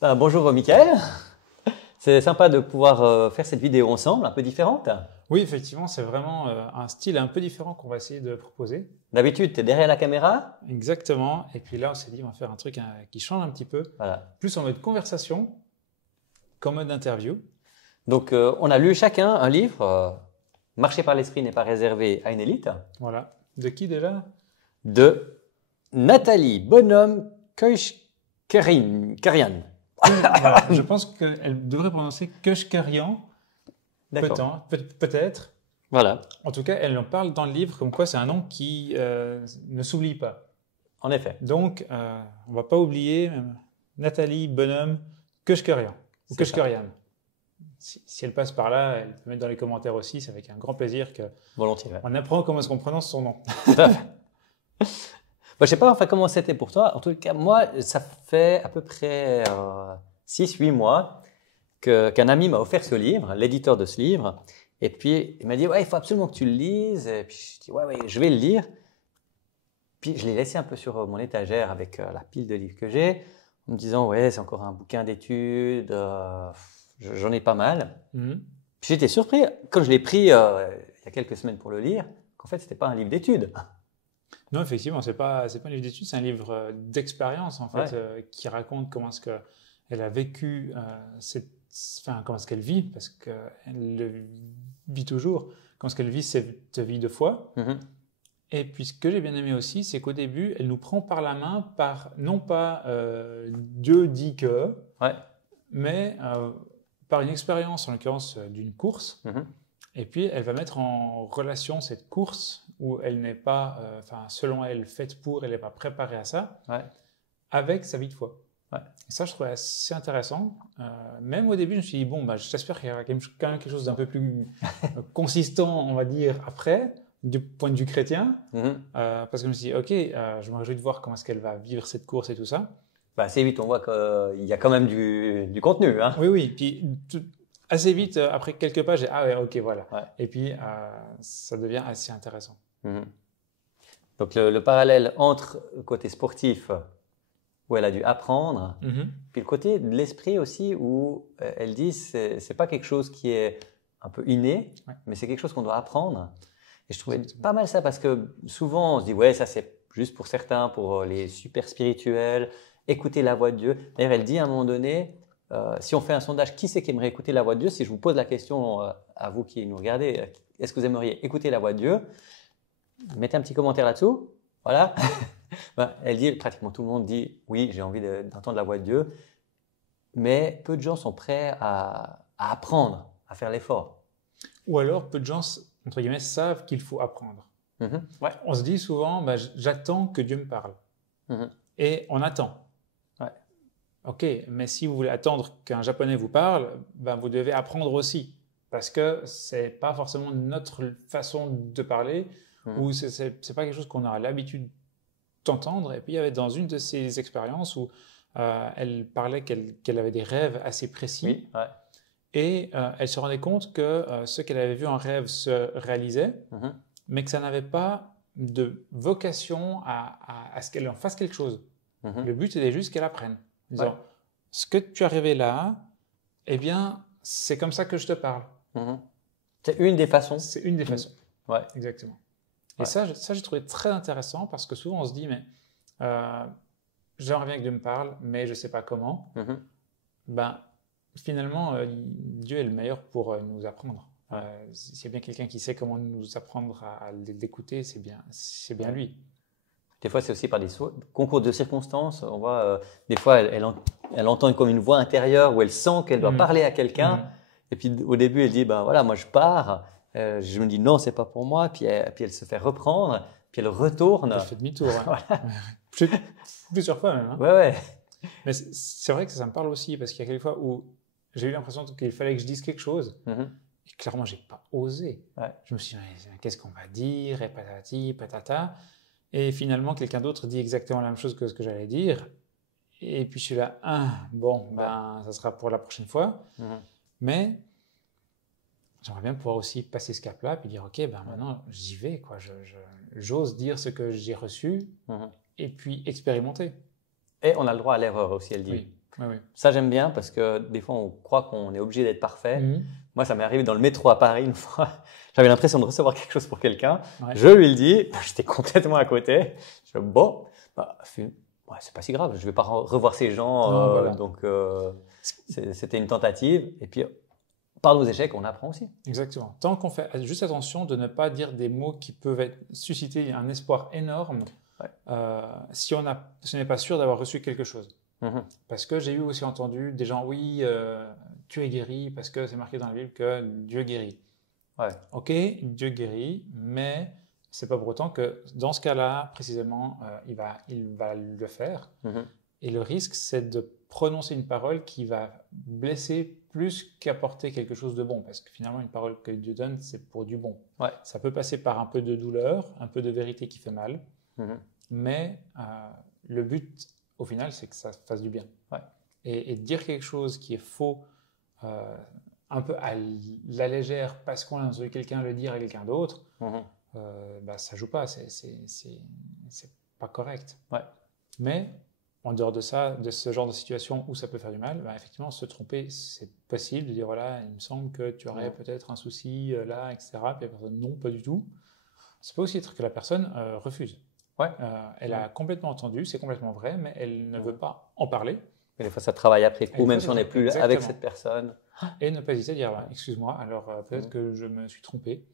Bonjour Mickaël, c'est sympa de pouvoir faire cette vidéo ensemble, un peu différente. Oui, effectivement, c'est vraiment un style un peu différent qu'on va essayer de proposer. D'habitude, tu es derrière la caméra. Exactement. Et puis là, on s'est dit, on va faire un truc qui change un petit peu, Voilà. plus en mode conversation qu'en mode interview. Donc, on a lu chacun un livre, Marcher par l'esprit n'est pas réservé à une élite, Voilà. De qui déjà? de Nathalie Bonhomme Karian. Voilà. Je pense qu'elle devrait prononcer Keuchkarian. D'accord. Peut-être. Voilà, En tout cas, elle en parle dans le livre comme quoi c'est un nom qui ne s'oublie pas. en effet. Donc, on ne va pas oublier Nathalie Bonhomme Keuchkarian ou C'est ça. Keuchkarian. Si elle passe par là, elle peut mettre dans les commentaires aussi. C'est avec un grand plaisir Volontiers. Ouais. qu'on apprend comment est-ce qu'on prononce son nom. Tout à fait. Je ne sais pas enfin, comment c'était pour toi. En tout cas, moi, ça fait à peu près 6-8 mois qu'un ami m'a offert ce livre, l'éditeur de ce livre. Et puis, il m'a dit, ouais, il faut absolument que tu le lises. Et puis, je dis, ouais, je vais le lire. Puis, je l'ai laissé un peu sur mon étagère avec la pile de livres que j'ai, en me disant, ouais, c'est encore un bouquin d'études. J'en ai pas mal. Mhm. Puis, j'étais surpris, quand je l'ai pris il y a quelques semaines pour le lire, qu'en fait, ce n'était pas un livre d'études. Non, effectivement, c'est pas un livre d'études, c'est un livre d'expérience en fait, Ouais. qui raconte comment est-ce qu'elle a vécu comment est-ce qu'elle vit, parce qu'elle le vit toujours, comment est-ce qu'elle vit cette vie de foi. Mhm. Et puis ce que j'ai bien aimé aussi, c'est qu'au début, elle nous prend par la main par, non pas Dieu dit que, Ouais. mais par une expérience, en l'occurrence d'une course. Mhm. Et puis, elle va mettre en relation cette course où elle n'est pas, selon elle, faite pour, elle n'est pas préparée à ça, Ouais. avec sa vie de foi. Ouais. Et ça, je trouvais assez intéressant. Même au début, je me suis dit, bon, j'espère qu'il y aura quand même quelque chose d'un peu plus consistant, on va dire, après, du point de vue chrétien. Mhm. Parce que je me suis dit, ok, je me réjouis de voir comment est-ce qu'elle va vivre cette course et tout ça. Assez vite, on voit qu'il y a quand même du contenu. Hein. Oui, oui. Puis, assez vite, après quelques pages, j'ai, ah ouais, ok, voilà. Ouais. Et puis, ça devient assez intéressant. Mhm. Donc le parallèle entre le côté sportif, où elle a dû apprendre, Mhm. puis le côté de l'esprit aussi, où elle dit c'est pas quelque chose qui est un peu inné, Ouais. mais c'est quelque chose qu'on doit apprendre. Et je trouvais Exactement. pas mal ça, parce que souvent on se dit, ouais, ça c'est juste pour certains, pour les super spirituels, écouter la voix de Dieu. D'ailleurs, elle dit à un moment donné, si on fait un sondage, qui c'est qui aimerait écouter la voix de Dieu? Si je vous pose la question à vous qui nous regardez, est-ce que vous aimeriez écouter la voix de Dieu? Mettez un petit commentaire là-dessous. Voilà. Elle dit, pratiquement tout le monde dit, oui, j'ai envie d'entendre la voix de Dieu. Mais peu de gens sont prêts à apprendre, à faire l'effort. Ou alors, peu de gens, entre guillemets, savent qu'il faut apprendre. Mhm. Ouais. On se dit souvent, j'attends que Dieu me parle. Mhm. Et on attend. Ouais. Ok, mais si vous voulez attendre qu'un Japonais vous parle, vous devez apprendre aussi. Parce que c'est pas forcément notre façon de parler, Mhm. ou c'est pas quelque chose qu'on a l'habitude d'entendre. Et puis, il y avait dans une de ces expériences où elle parlait qu'elle avait des rêves assez précis. Oui. Ouais. Et elle se rendait compte que ce qu'elle avait vu en rêve se réalisait, Mhm. mais que ça n'avait pas de vocation à ce qu'elle en fasse quelque chose. Mhm. Le but était juste qu'elle apprenne. En disant, Ouais. ce que tu as rêvé là, eh bien, c'est comme ça que je te parle. Mhm. C'est une des façons. C'est une des façons. Ouais. Exactement. Et Ouais. ça, j'ai trouvé très intéressant parce que souvent on se dit, mais j'aimerais bien que Dieu me parle, mais je ne sais pas comment. Mhm. Finalement, Dieu est le meilleur pour nous apprendre. S'il y a bien quelqu'un qui sait comment nous apprendre à l'écouter, c'est bien lui. Des fois, c'est aussi par des concours de circonstances. On voit, des fois, elle entend comme une voix intérieure où elle sent qu'elle doit Mhm. parler à quelqu'un. Mhm. Et puis, au début, elle dit, ben voilà, moi, je pars. Je me dis, non, c'est pas pour moi. Puis elle se fait reprendre. Puis elle retourne. Elle fait demi-tour. Hein. Voilà. Plusieurs fois même. Hein. Ouais, ouais. Mais c'est vrai que ça me parle aussi parce qu'il y a quelques fois où j'ai eu l'impression qu'il fallait que je dise quelque chose. Mhm. Et clairement, j'ai pas osé. Ouais. Je me suis dit, mais qu'est-ce qu'on va dire? Et patati, patata. Et finalement, quelqu'un d'autre dit exactement la même chose que ce que j'allais dire. Et puis je suis là, ça sera pour la prochaine fois. Mhm. Mais j'aimerais bien pouvoir aussi passer ce cap-là puis dire, ok, maintenant j'y vais, quoi. J'ose dire ce que j'ai reçu Mhm. et puis expérimenter. Et on a le droit à l'erreur aussi, elle dit. Oui. Oui, oui. Ça, j'aime bien parce que des fois, on croit qu'on est obligé d'être parfait. Mhm. Moi, ça m'est arrivé dans le métro à Paris une fois. J'avais l'impression de recevoir quelque chose pour quelqu'un. Ouais. Je lui le dis, j'étais complètement à côté. Je fais, bon, bah, ouais, c'est pas si grave, je vais pas revoir ces gens. Non, voilà. Donc, c'était une tentative. Et puis, par nos échecs, on apprend aussi. Exactement. Tant qu'on fait juste attention de ne pas dire des mots qui peuvent susciter un espoir énorme Ouais. si on n'est pas sûr d'avoir reçu quelque chose. Mhm. Parce que j'ai eu aussi entendu des gens, oui, tu es guéri parce que c'est marqué dans la Bible que Dieu guérit. Ouais. Ok, Dieu guérit, mais c'est pas pour autant que dans ce cas-là, précisément, il va le faire. Mhm. Et le risque, c'est de prononcer une parole qui va blesser plus qu'apporter quelque chose de bon. Parce que finalement, une parole que Dieu donne, c'est pour du bon. Ouais. Ça peut passer par un peu de douleur, un peu de vérité qui fait mal, Mhm. mais le but, au final, c'est que ça fasse du bien. Ouais. Et dire quelque chose qui est faux, un peu à la légère, parce qu'on a entendu quelqu'un le dire à quelqu'un d'autre, Mhm. bah, ça joue pas, c'est pas correct. Ouais. Mais en dehors de ça, de ce genre de situation où ça peut faire du mal, bah, effectivement, se tromper, c'est possible de dire voilà, il me semble que tu aurais peut-être un souci là, etc. Puis la personne, non, pas du tout. Ça peut aussi être que la personne refuse. Ouais. Elle a complètement entendu, c'est complètement vrai, mais elle ne veut pas en parler. Et des fois, ça travaille après coup, Et même des si fois, on n'est plus exactement. avec cette personne. Et ne pas hésiter à dire bah, excuse-moi, alors peut-être que je me suis trompé.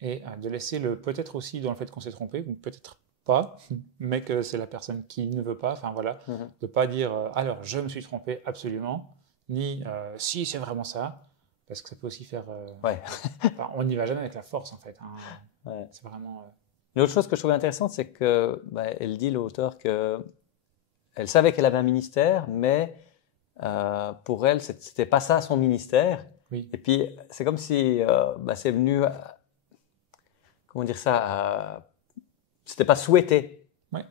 Et de laisser peut-être aussi dans le fait qu'on s'est trompé, ou peut-être pas, mais que c'est la personne qui ne veut pas, enfin voilà, de ne pas dire alors je me suis trompé absolument, ni si c'est vraiment ça, parce que ça peut aussi faire. Ouais. Enfin, on n'y va jamais avec la force en fait. Hein. Ouais. C'est vraiment. L'autre chose que je trouvais intéressante, c'est que elle dit, l'auteur, que elle savait qu'elle avait un ministère, mais pour elle, c'était pas ça son ministère. Oui. Et puis, c'est comme si c'est venu, comment dire ça, c'était pas souhaité. Ouais.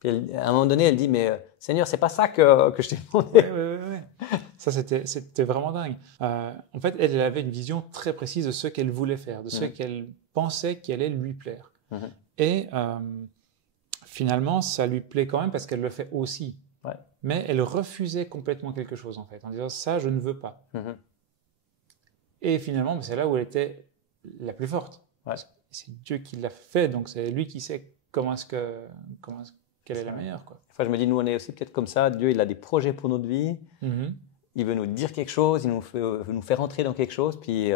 Puis à un moment donné, elle dit, mais Seigneur, c'est pas ça que je t'ai demandé. Ouais. Ça, c'était vraiment dingue. En fait, elle avait une vision très précise de ce qu'elle voulait faire, de ce qu'elle pensait qui allait lui plaire. Et finalement, ça lui plaît quand même parce qu'elle le fait aussi. Ouais. Mais elle refusait complètement quelque chose, en fait, en disant ça, je ne veux pas. Et finalement, c'est là où elle était la plus forte. Ouais. C'est Dieu qui l'a fait, donc c'est lui qui sait quelle est la meilleure. Quoi. Enfin, je me dis, nous, on est aussi peut-être comme ça. Dieu, il a des projets pour notre vie. Il veut nous dire quelque chose, il veut nous faire entrer dans quelque chose, puis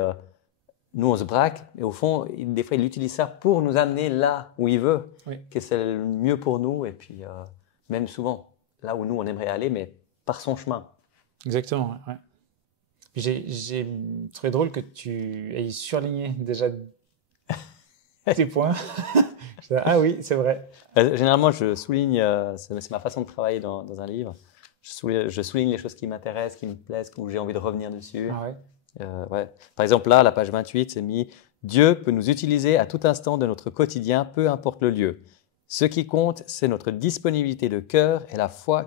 nous, on se braque. Et au fond, des fois, il utilise ça pour nous amener là où il veut, que c'est le mieux pour nous. Et puis, même souvent, là où nous, on aimerait aller, mais par son chemin. Exactement, ouais. Puis j'ai trouvé drôle que tu aies surligné déjà tes points. Ah oui, c'est vrai. Généralement, je souligne, c'est ma façon de travailler dans un livre. Je souligne les choses qui m'intéressent, qui me plaisent, où j'ai envie de revenir dessus. Ah ouais. Ouais. Par exemple, là, à la page 28, c'est mis « Dieu peut nous utiliser à tout instant de notre quotidien, peu importe le lieu. Ce qui compte, c'est notre disponibilité de cœur et la foi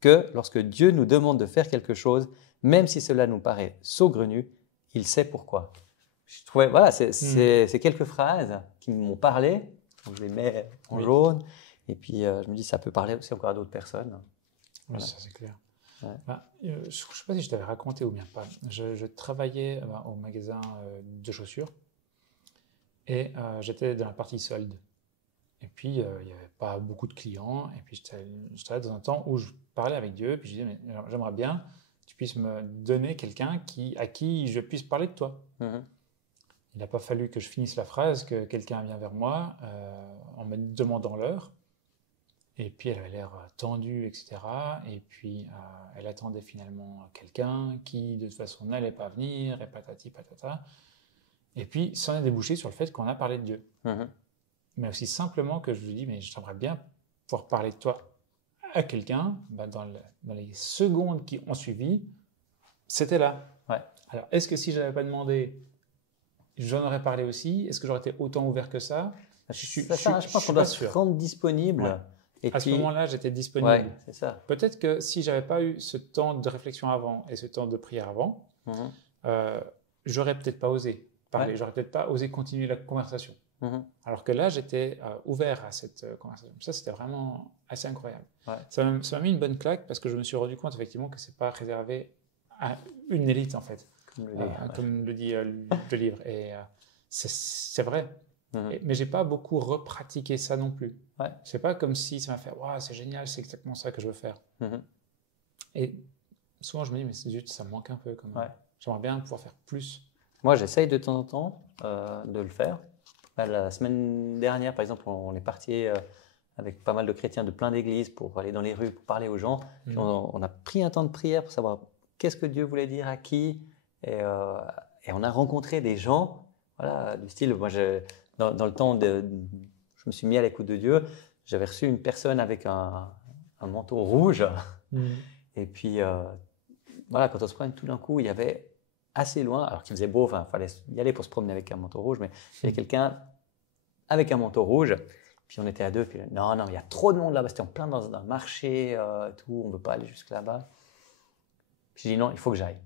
que lorsque Dieu nous demande de faire quelque chose, même si cela nous paraît saugrenu, il sait pourquoi. » Je trouvais, voilà, c'est quelques phrases qui m'ont parlé. Donc, je les mets en jaune. Et puis, je me dis, ça peut parler aussi encore à d'autres personnes. Oui, voilà. Ça c'est clair. Ouais. Je ne sais pas si je t'avais raconté ou bien pas. Je travaillais au magasin de chaussures et j'étais dans la partie solde. Et puis, il n'y avait pas beaucoup de clients. Et puis, j'étais dans un temps où je parlais avec Dieu. Puis, je disais, mais j'aimerais bien que tu puisses me donner quelqu'un à qui je puisse parler de toi. Il n'a pas fallu que je finisse la phrase que quelqu'un vient vers moi en me demandant l'heure. Et puis, elle avait l'air tendue, etc. Et puis, elle attendait finalement quelqu'un qui, de toute façon, n'allait pas venir, et patati patata. Et puis, ça en a débouché sur le fait qu'on a parlé de Dieu. Mais aussi simplement que je lui dis, mais j'aimerais bien pouvoir parler de toi à quelqu'un. Dans les secondes qui ont suivi, c'était là. Ouais. Alors, est-ce que si je n'avais pas demandé, j'en aurais parlé aussi? Est-ce que j'aurais été autant ouvert que ça? Je pense qu'on doit se rendre disponible. Ouais. Et à ce moment-là, j'étais disponible. Ouais, c'est ça. Peut-être que si je n'avais pas eu ce temps de réflexion avant et ce temps de prière avant, j'aurais peut-être pas osé parler, j'aurais peut-être pas osé continuer la conversation. Alors que là, j'étais ouvert à cette conversation. Ça, c'était vraiment assez incroyable. Ouais. Ça m'a mis une bonne claque parce que je me suis rendu compte effectivement que c'est pas réservé à une élite en fait, comme le dit le livre. Et c'est vrai. Mais j'ai pas beaucoup repratiqué ça non plus. Ouais. C'est pas comme si ça m'a fait waouh, c'est génial, c'est exactement ça que je veux faire. Et souvent je me dis mais c'est juste ça me manque un peu quand même. J'aimerais bien pouvoir faire plus. Moi, j'essaye de temps en temps de le faire. La semaine dernière, par exemple, on est parti avec pas mal de chrétiens de plein d'églises pour aller dans les rues, pour parler aux gens. Puis on a pris un temps de prière pour savoir qu'est-ce que Dieu voulait dire à qui. Et on a rencontré des gens, voilà, du style, moi, dans le temps, je me suis mis à l'écoute de Dieu. J'avais reçu une personne avec un manteau rouge. Et puis, voilà, quand on se promène, tout d'un coup, il y avait assez loin, alors qu'il faisait beau, il fallait y aller pour se promener avec un manteau rouge, mais il y avait quelqu'un avec un manteau rouge, puis on était à deux, puis non, il y a trop de monde là-bas, c'était en plein dans un marché, tout, on ne peut pas aller jusque là-bas. Puis j'ai dit non, il faut que j'aille.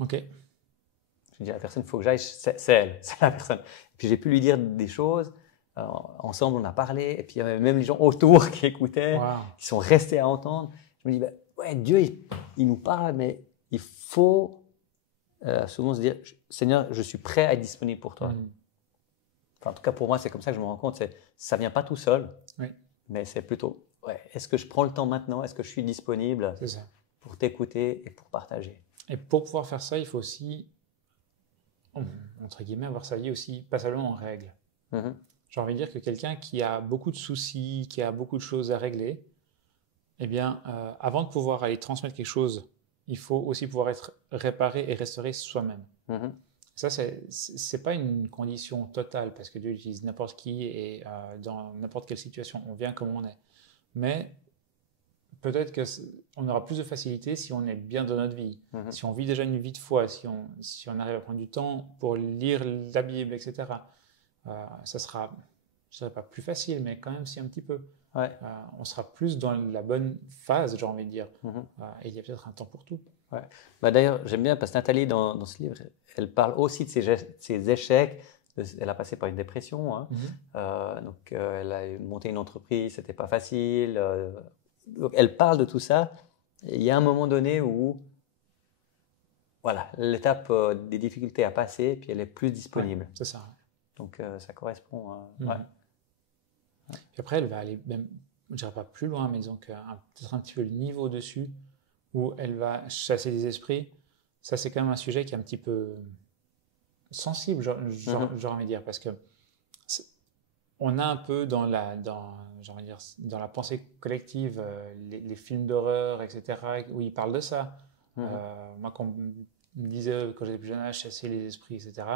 Ok. J'ai dit à la personne, il faut que j'aille, c'est elle, c'est la personne. Et puis j'ai pu lui dire des choses, ensemble on a parlé, et puis il y avait même les gens autour qui écoutaient, qui sont restés à entendre. Je me dis, ouais, Dieu, il nous parle, mais il faut souvent se dire, Seigneur, je suis prêt à être disponible pour toi. Enfin, en tout cas, pour moi, c'est comme ça que je me rends compte. Ça ne vient pas tout seul, mais c'est plutôt, est-ce que je prends le temps maintenant? Est-ce que je suis disponible pour t'écouter et pour partager? Et pour pouvoir faire ça, il faut aussi, entre guillemets, avoir sa vie aussi, pas seulement en règle. J'ai envie de dire que quelqu'un qui a beaucoup de soucis, qui a beaucoup de choses à régler, eh bien, avant de pouvoir aller transmettre quelque chose, il faut aussi pouvoir être réparé et restauré soi-même. Ça, c'est pas une condition totale parce que Dieu utilise n'importe qui et dans n'importe quelle situation, on vient comme on est. Mais peut-être qu'on aura plus de facilité si on est bien dans notre vie, si on vit déjà une vie de foi, si on arrive à prendre du temps pour lire la Bible, etc. Ça sera, je dirais pas plus facile, mais quand même si un petit peu. On sera plus dans la bonne phase, j'ai envie de dire. Et il y a peut-être un temps pour tout. D'ailleurs, j'aime bien parce que Nathalie, dans ce livre, elle parle aussi de ses échecs. Elle a passé par une dépression. Donc, elle a monté une entreprise, c'était pas facile. Donc, elle parle de tout ça. Et il y a un moment donné où, voilà, l'étape des difficultés a passé, puis elle est plus disponible. C'est ça. Donc, ça correspond. Puis après, elle va aller même, je ne dirais pas plus loin, mais disons peut-être un petit peu le niveau dessus, où elle va chasser des esprits. Ça, c'est quand même un sujet qui est un petit peu sensible, j'aurais envie de dire, parce que on a un peu dans la pensée collective les films d'horreur, etc., où ils parlent de ça. Moi, quand on me disait, quand j'étais plus jeune, chasser les esprits, etc.,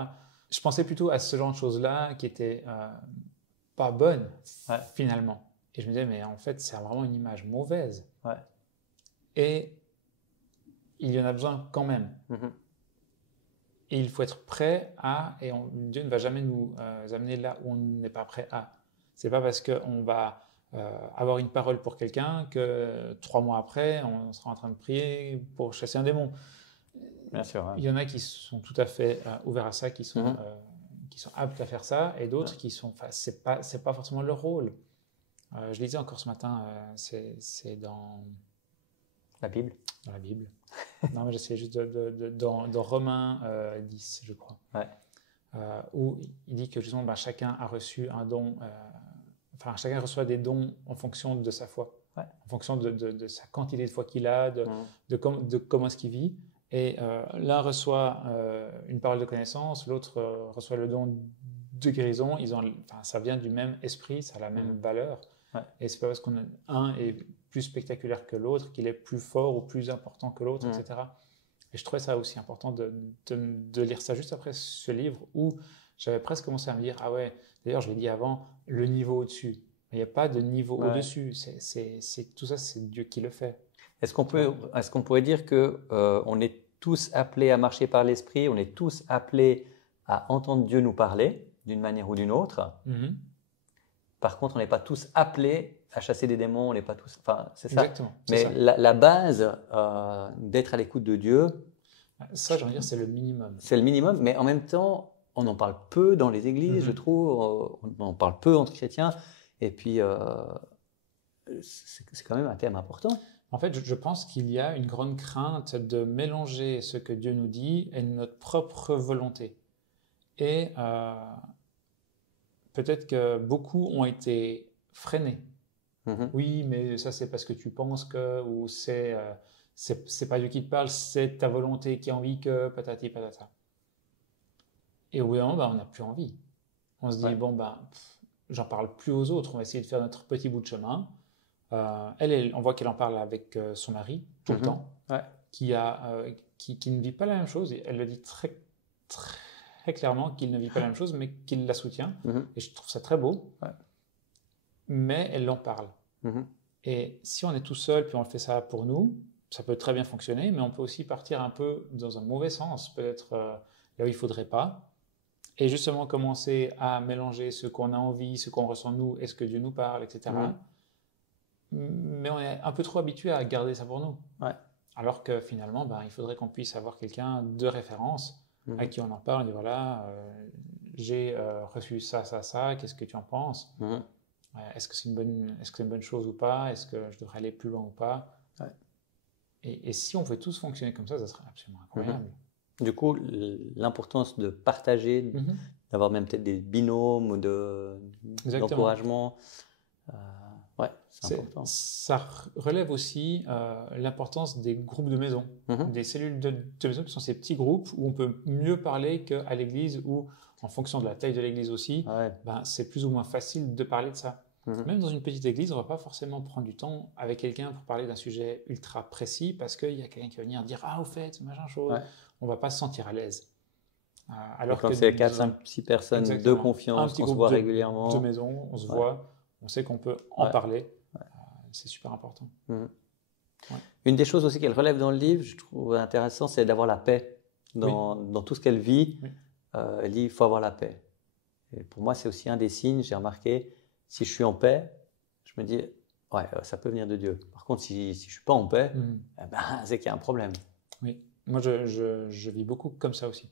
je pensais plutôt à ce genre de choses-là qui étaient pas bonnes, finalement. Et je me disais, mais en fait, c'est vraiment une image mauvaise. Et il y en a besoin quand même. Et il faut être prêt à, et Dieu ne va jamais nous amener là où on n'est pas prêt à. C'est pas parce qu'on va avoir une parole pour quelqu'un que 3 mois après, on sera en train de prier pour chasser un démon. Bien sûr. Il y en a qui sont tout à fait ouverts à ça, qui sont aptes à faire ça, et d'autres qui sont, c'est pas forcément leur rôle. Je lisais encore ce matin, c'est dans la Bible. Dans la Bible. Non, mais j'essaie juste dans Romains 10, je crois. Où il dit que justement, chacun a reçu un don, chacun reçoit des dons en fonction de sa foi, en fonction de sa quantité de foi qu'il a, de comment est-ce qu'il vit. Et l'un reçoit une parole de connaissance, l'autre reçoit le don de guérison. Ça vient du même esprit, ça a la même valeur. Et c'est pas parce qu'un est plus spectaculaire que l'autre qu'il est plus fort ou plus important que l'autre, etc. Et je trouvais ça aussi important de lire ça juste après ce livre où j'avais presque commencé à me dire, ah ouais, d'ailleurs je l'ai dit avant, le niveau au-dessus. Il n'y a pas de niveau au-dessus. Tout ça, c'est Dieu qui le fait. Est-ce qu'on pourrait dire qu'on est tous appelés à marcher par l'esprit, on est tous appelés à entendre Dieu nous parler d'une manière ou d'une autre. Par contre, on n'est pas tous appelés à chasser des démons, on n'est pas tous. Enfin, c'est ça. Exactement. Mais la base d'être à l'écoute de Dieu. Ça, j'ai envie de dire, c'est le minimum. C'est le minimum, mais en même temps, on en parle peu dans les églises, je trouve. On en parle peu entre chrétiens. Et puis, c'est quand même un thème important. En fait, je pense qu'il y a une grande crainte de mélanger ce que Dieu nous dit et notre propre volonté. Et peut-être que beaucoup ont été freinés. Oui, mais ça c'est parce que tu penses que, ou c'est pas Dieu qui te parle, c'est ta volonté qui a envie que, patati patata. Et au bout d'un moment, on n'a plus envie. On se dit, j'en parle plus aux autres, on va essayer de faire notre petit bout de chemin. On voit qu'elle en parle avec son mari tout le temps, qui ne vit pas la même chose. Et elle le dit très, très clairement qu'il ne vit pas la même chose, mais qu'il la soutient. Et je trouve ça très beau. Mais elle en parle. Et si on est tout seul, puis on fait ça pour nous, ça peut très bien fonctionner, mais on peut aussi partir un peu dans un mauvais sens, peut-être là où il ne faudrait pas. Et justement commencer à mélanger ce qu'on a envie, ce qu'on ressent nous, et ce que Dieu nous parle, etc. Mais on est un peu trop habitué à garder ça pour nous. Alors que finalement, il faudrait qu'on puisse avoir quelqu'un de référence à qui on en parle. On dit voilà, j'ai reçu ça, ça, ça, qu'est-ce que tu en penses? Est-ce que c'est une bonne chose ou pas? Est-ce que je devrais aller plus loin ou pas? Et si on pouvait tous fonctionner comme ça serait absolument incroyable. Du coup, l'importance de partager, d'avoir même peut-être des binômes ou d'encouragement, c'est important. Ça relève aussi l'importance des groupes de maison, des cellules de maison qui sont ces petits groupes où on peut mieux parler qu'à l'église, où en fonction de la taille de l'église aussi, c'est plus ou moins facile de parler de ça. Même dans une petite église, on ne va pas forcément prendre du temps avec quelqu'un pour parler d'un sujet ultra précis parce qu'il y a quelqu'un qui va venir dire « Ah, au fait, machin chose », on ne va pas se sentir à l'aise. Alors quand c'est 4, 5, 6 personnes de confiance, on se voit régulièrement. De maison, on se voit, on sait qu'on peut en parler. C'est super important. Une des choses aussi qu'elle relève dans le livre, je trouve intéressant, c'est d'avoir la paix dans tout ce qu'elle vit. Elle dit il faut avoir la paix. Et pour moi, c'est aussi un des signes, j'ai remarqué, si je suis en paix, je me dis ça peut venir de Dieu. Par contre, si je ne suis pas en paix, c'est qu'il y a un problème. Oui, moi je vis beaucoup comme ça aussi.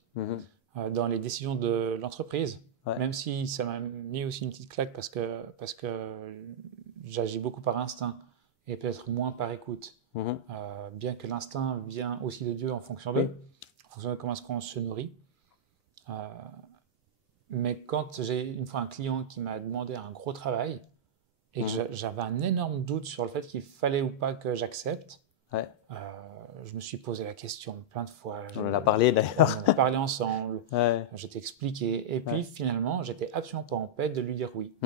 Dans les décisions de l'entreprise, même si ça m'a mis aussi une petite claque parce que j'agis beaucoup par instinct et peut-être moins par écoute. Bien que l'instinct vient aussi de Dieu en fonction de comment est-ce qu'on se nourrit. Mais quand j'ai une fois un client qui m'a demandé un gros travail et que j'avais un énorme doute sur le fait qu'il fallait ou pas que j'accepte, je me suis posé la question plein de fois. On en a parlé d'ailleurs. On en a parlé ensemble. Je t'ai expliqué. Et puis finalement, j'étais absolument pas en paix de lui dire oui.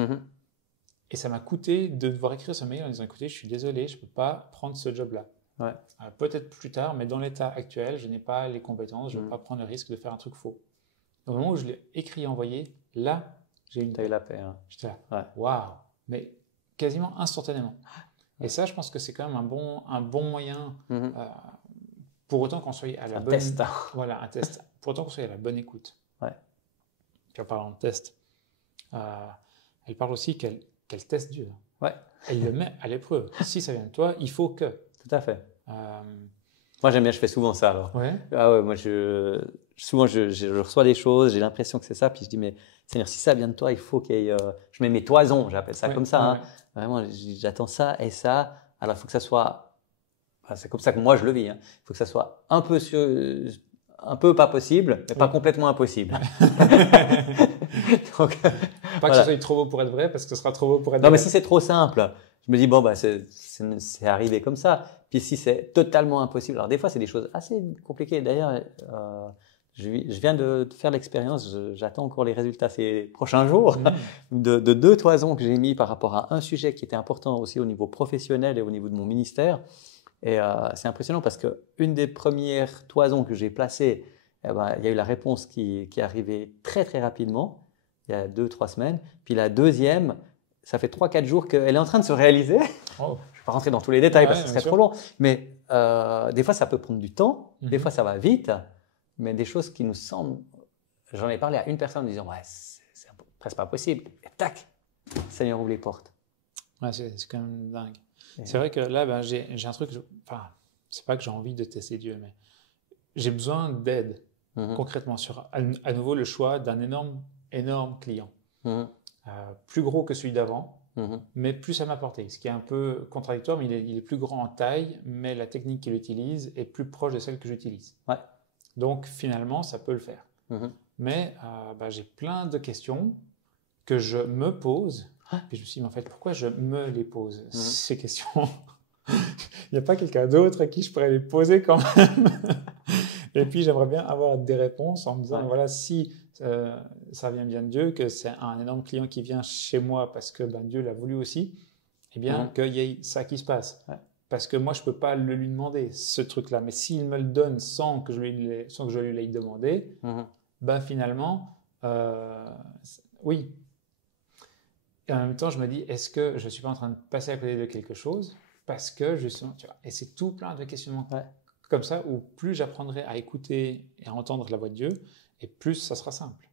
Et ça m'a coûté de devoir écrire ce mail en disant écoutez, je suis désolé, je ne peux pas prendre ce job-là. Peut-être plus tard, mais dans l'état actuel, je n'ai pas les compétences, je ne veux pas prendre le risque de faire un truc faux. Au moment où je l'ai écrit et envoyé, là, j'ai eu la paix. J'étais là, waouh, mais quasiment instantanément. Et ça, je pense que c'est quand même un bon moyen, pour autant qu'on soit à la bonne... test. Voilà, un test. Pour autant qu'on soit à la bonne écoute. Puis en parlant de test, elle parle aussi qu'elle teste Dieu. Elle le met à l'épreuve. Si ça vient de toi, il faut que... Tout à fait. Moi, j'aime bien, je fais souvent ça alors. Moi, souvent, je reçois des choses, j'ai l'impression que c'est ça, puis je dis, mais Seigneur, si ça vient de toi, il faut qu'il y ait... je mets mes toisons, j'appelle ça comme ça. Vraiment, j'attends ça et ça. Alors, il faut que ça soit... c'est comme ça que moi, je le vis. Il faut que ça soit un peu pas possible, mais pas complètement impossible. Donc, pas que ce soit trop beau pour être vrai, parce que ce sera trop beau pour être vrai. Non, mais si c'est trop simple, je me dis, c'est arrivé comme ça. Puis si c'est totalement impossible, alors des fois, c'est des choses assez compliquées. D'ailleurs, je viens de faire l'expérience, j'attends encore les résultats ces prochains jours, de 2 toisons que j'ai mis par rapport à un sujet qui était important aussi au niveau professionnel et au niveau de mon ministère. Et c'est impressionnant parce qu'une des premières toisons que j'ai placées, il y a eu la réponse qui est arrivée très très rapidement, il y a 2-3 semaines. Puis la deuxième, ça fait 3-4 jours qu'elle est en train de se réaliser. Je ne vais pas rentrer dans tous les détails parce que ce serait trop long. Mais des fois, ça peut prendre du temps. Des fois, ça va vite. Mais des choses qui nous semblent... J'en ai parlé à une personne en disant « c'est presque pas possible ». Et tac, le Seigneur ouvre les portes. C'est quand même dingue. C'est vrai que là, j'ai un truc... Enfin, c'est pas que j'ai envie de tester Dieu, mais j'ai besoin d'aide. concrètement, sur à nouveau le choix d'un énorme client. Plus gros que celui d'avant, mais plus à m'apporter. Ce qui est un peu contradictoire, mais il est plus grand en taille, mais la technique qu'il utilise est plus proche de celle que j'utilise. Ouais. Donc finalement, ça peut le faire. Mais j'ai plein de questions que je me pose. Puis je me suis dit, mais en fait, pourquoi je me les pose, ces questions? Il n'y a pas quelqu'un d'autre à qui je pourrais les poser quand même. Et puis j'aimerais bien avoir des réponses en me disant, voilà, si ça vient bien de Dieu, que c'est un énorme client qui vient chez moi parce que Dieu l'a voulu aussi, eh bien qu'il y ait ça qui se passe. Parce que moi, je ne peux pas le lui demander, ce truc-là. Mais s'il me le donne sans que je lui l'aie demandé, finalement, oui. Et en même temps, je me dis, est-ce que je ne suis pas en train de passer à côté de quelque chose? Parce que justement, tu vois, et c'est tout plein de questionnements comme ça, où plus j'apprendrai à écouter et à entendre la voix de Dieu, et plus ça sera simple.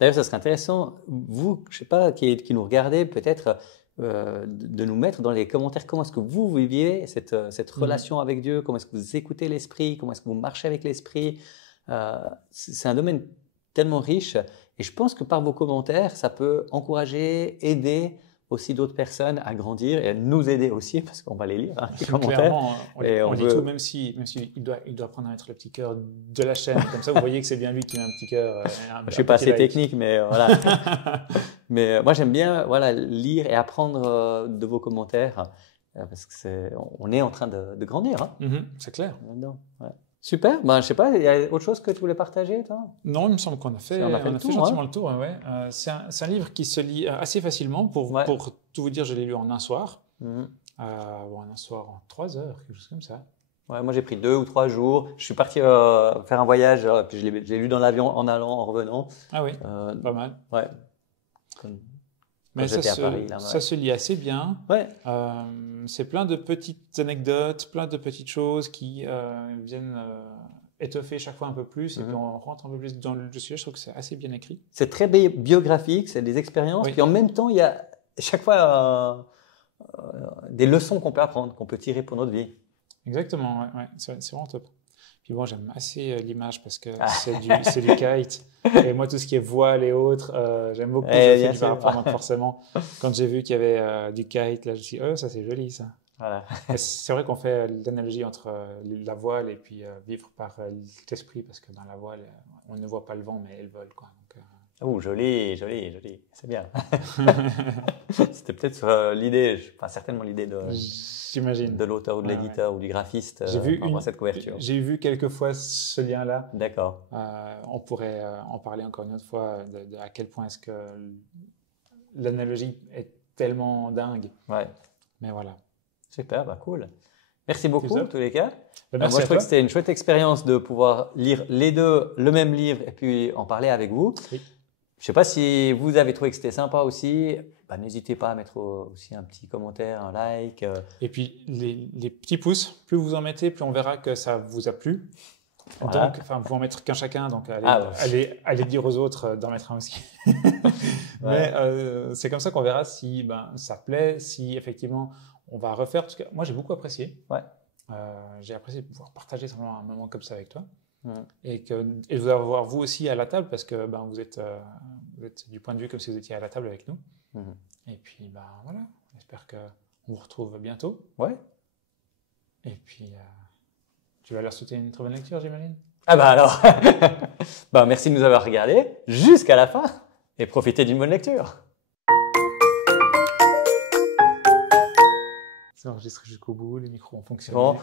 D'ailleurs, ça serait intéressant, vous, je ne sais pas, qui nous regardez, peut-être de nous mettre dans les commentaires comment est-ce que vous viviez cette relation avec Dieu, comment est-ce que vous écoutez l'Esprit, comment est-ce que vous marchez avec l'Esprit. C'est un domaine tellement riche, et je pense que par vos commentaires, ça peut encourager, aider aussi d'autres personnes à grandir et à nous aider aussi, parce qu'on va les lire, les commentaires. Clairement, on lit tout, même s'il doit apprendre à mettre le petit cœur de la chaîne. Comme ça, vous voyez que c'est bien lui qui met un petit cœur. Je ne suis pas assez technique, mais voilà. Mais moi, j'aime bien lire et apprendre de vos commentaires, parce qu'on est en train de grandir. C'est clair. Super. Je ne sais pas, il y a autre chose que tu voulais partager, toi? Non, il me semble qu'on a fait, gentiment le tour. C'est un livre qui se lit assez facilement. Pour tout vous dire, je l'ai lu en un soir. Un soir en 3 heures, quelque chose comme ça. Moi, j'ai pris 2 ou 3 jours. Je suis parti faire un voyage, puis je l'ai lu dans l'avion en allant, en revenant. Ah oui, pas mal. Ouais. Mais ça se lit assez bien. C'est plein de petites anecdotes, plein de petites choses qui viennent étoffer chaque fois un peu plus. Et puis on rentre un peu plus dans le sujet. Je trouve que c'est assez bien écrit. C'est très biographique, c'est des expériences. Puis en même temps, il y a chaque fois des leçons qu'on peut apprendre, qu'on peut tirer pour notre vie. Exactement, c'est vraiment top. Puis bon, j'aime assez l'image parce que c'est du kite. Et moi, tout ce qui est voile et autres, j'aime beaucoup. Je fais du parapente, donc forcément. Quand j'ai vu qu'il y avait du kite, là, je me suis dit, ça c'est joli ça. Voilà. C'est vrai qu'on fait l'analogie entre la voile et puis vivre par l'esprit, parce que dans la voile, on ne voit pas le vent, mais elle vole, quoi. Donc, joli, c'est bien. C'était peut-être l'idée, certainement l'idée de l'auteur ou de l'éditeur ou du graphiste pour cette couverture. J'ai vu quelques fois ce lien-là. D'accord. On pourrait en parler encore une autre fois de à quel point est-ce que l'analogie est tellement dingue. Mais voilà. Super, cool. Merci beaucoup en tous les cas. Merci moi, je trouve que c'était une chouette expérience de pouvoir lire les deux, le même livre, et puis en parler avec vous. Oui. Je ne sais pas si vous avez trouvé que c'était sympa aussi. N'hésitez pas à mettre aussi un petit commentaire, un like. Et puis, les petits pouces, plus vous en mettez, plus on verra que ça vous a plu. Voilà. Donc, vous en mettre qu'un chacun, donc allez dire aux autres d'en mettre un aussi. Mais c'est comme ça qu'on verra si ça plaît, si effectivement on va refaire. Parce que moi, j'ai beaucoup apprécié. J'ai apprécié de pouvoir partager simplement un moment comme ça avec toi. Et de vous avoir vous aussi à la table, parce que vous êtes du point de vue comme si vous étiez à la table avec nous. Et puis voilà, j'espère qu'on vous retrouve bientôt. Et puis tu vas leur souhaiter une très bonne lecture, j'imagine. Alors merci de nous avoir regardés jusqu'à la fin et profitez d'une bonne lecture. C'est enregistré jusqu'au bout, les micros ont fonctionné. Bon.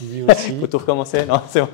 Lui aussi. Faut tout recommencer, non, c'est bon.